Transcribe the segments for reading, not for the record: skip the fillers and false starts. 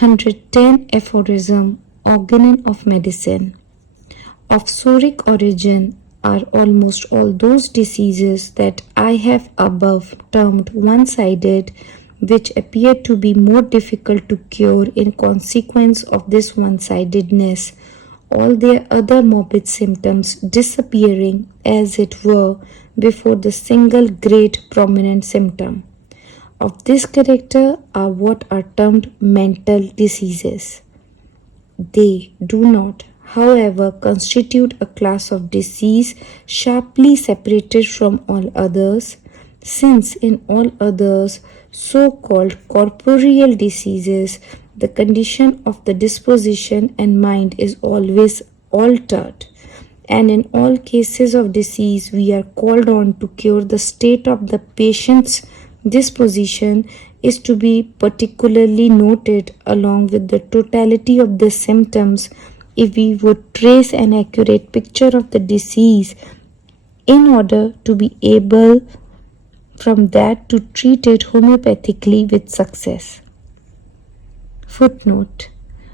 110 Aphorism, Organon of medicine. Of Psoric origin are almost all those diseases that I have above termed one-sided, which appear to be more difficult to cure in consequence of this one-sidedness, all their other morbid symptoms disappearing, as it were, before the single great prominent symptom. Of this character are what are termed mental diseases. They do not, however, constitute a class of disease sharply separated from all others, since in all others, so-called corporeal diseases, the condition of the disposition and mind is always altered, and in all cases of disease we are called on to cure the state of the patient's disposition is to be particularly noted along with the totality of the symptoms if we would trace an accurate picture of the disease in order to be able from that to treat it homeopathically with success. Footnote.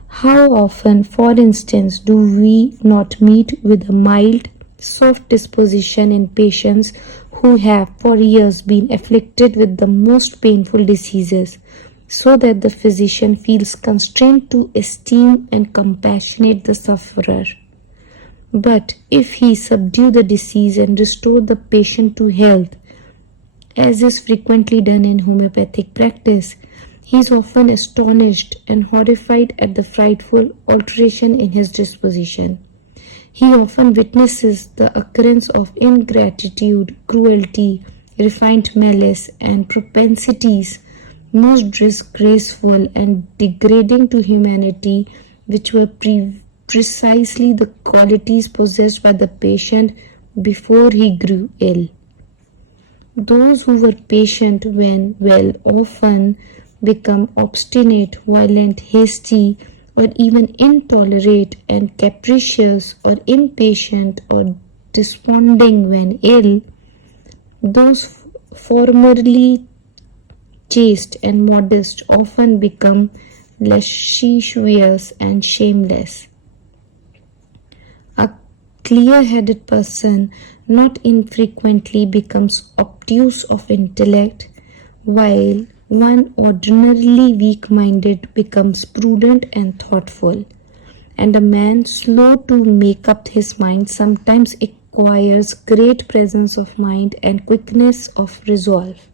How often, for instance, do we not meet with a mild, soft disposition in patients who have for years been afflicted with the most painful diseases, so that the physician feels constrained to esteem and compassionate the sufferer. But if he subdue the disease and restore the patient to health, as is frequently done in homeopathic practice, he is often astonished and horrified at the frightful alteration in his disposition. He often witnesses the occurrence of ingratitude, cruelty, refined malice, and propensities most disgraceful and degrading to humanity, which were precisely the qualities possessed by the patient before he grew ill. Those who were patient when well often become obstinate, violent, hasty, or even intolerant and capricious, or impatient or desponding when ill. Those formerly chaste and modest often become lascivious and shameless. A clearheaded person not infrequently becomes obtuse of intellect, while one ordinarily weak-minded becomes prudent and thoughtful, and a man slow to make up his mind sometimes acquires great presence of mind and quickness of resolve.